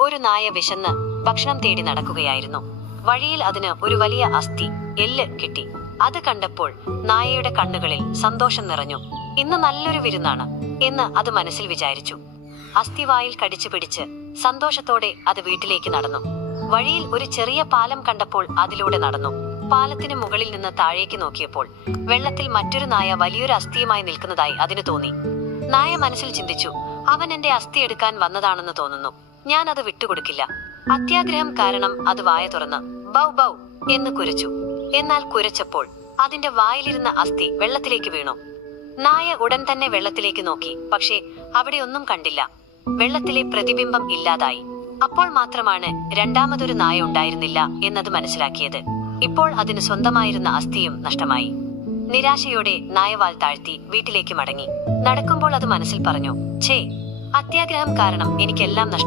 ഒരു നായ വിശന്ന് ഭക്ഷണം തേടി നടക്കുകയായിരുന്നു. വഴിയിൽ അതിന് ഒരു വലിയ അസ്ഥി എല്ല് കിട്ടി. അത് കണ്ടപ്പോൾ നായയുടെ കണ്ണുകളിൽ സന്തോഷം നിറഞ്ഞു. ഇന്ന് നല്ലൊരു വിരുന്നാണ് എന്ന് അത് മനസ്സിൽ വിചാരിച്ചു. അസ്ഥി വായിൽ കടിച്ചു പിടിച്ച് സന്തോഷത്തോടെ അത് വീട്ടിലേക്ക് നടന്നു. വഴിയിൽ ഒരു ചെറിയ പാലം കണ്ടപ്പോൾ അതിലൂടെ നടന്നു. പാലത്തിന് മുകളിൽ നിന്ന് താഴേക്ക് നോക്കിയപ്പോൾ വെള്ളത്തിൽ മറ്റൊരു നായ വലിയൊരു അസ്ഥിയുമായി നിൽക്കുന്നതായി അതിന് തോന്നി. നായ മനസ്സിൽ ചിന്തിച്ചു, അവൻ എന്റെ അസ്ഥി എടുക്കാൻ വന്നതാണെന്ന് തോന്നുന്നു. ഞാൻ അത് വിട്ടുകൊടുക്കില്ല. അത്യാഗ്രഹം കാരണം അത് വായ തുറന്ന് ബൗ ബൗ എന്ന് കുരച്ചു. എന്നാൽ കുരച്ചപ്പോൾ അതിന്റെ വായിലിരുന്ന അസ്ഥി വെള്ളത്തിലേക്ക് വീണു. നായ ഉടൻ തന്നെ വെള്ളത്തിലേക്ക് നോക്കി. പക്ഷേ അവിടെ ഒന്നും കണ്ടില്ല. വെള്ളത്തിലെ പ്രതിബിംബം ഇല്ലാതായി. അപ്പോൾ മാത്രമാണ് രണ്ടാമതൊരു നായ ഉണ്ടായിരുന്നില്ല എന്നത് മനസ്സിലാക്കിയത്. ഇപ്പോൾ അതിന് സ്വന്തമായിരുന്ന അസ്ഥിയും നഷ്ടമായി. നിരാശയോടെ നായ വാൽ താഴ്ത്തി വീട്ടിലേക്ക് മടങ്ങി. നടക്കുമ്പോൾ അത് മനസ്സിൽ പറഞ്ഞു, ഛേ, അത്യാഗ്രഹം കാരണം എനിക്കെല്ലാം നഷ്ടമായി.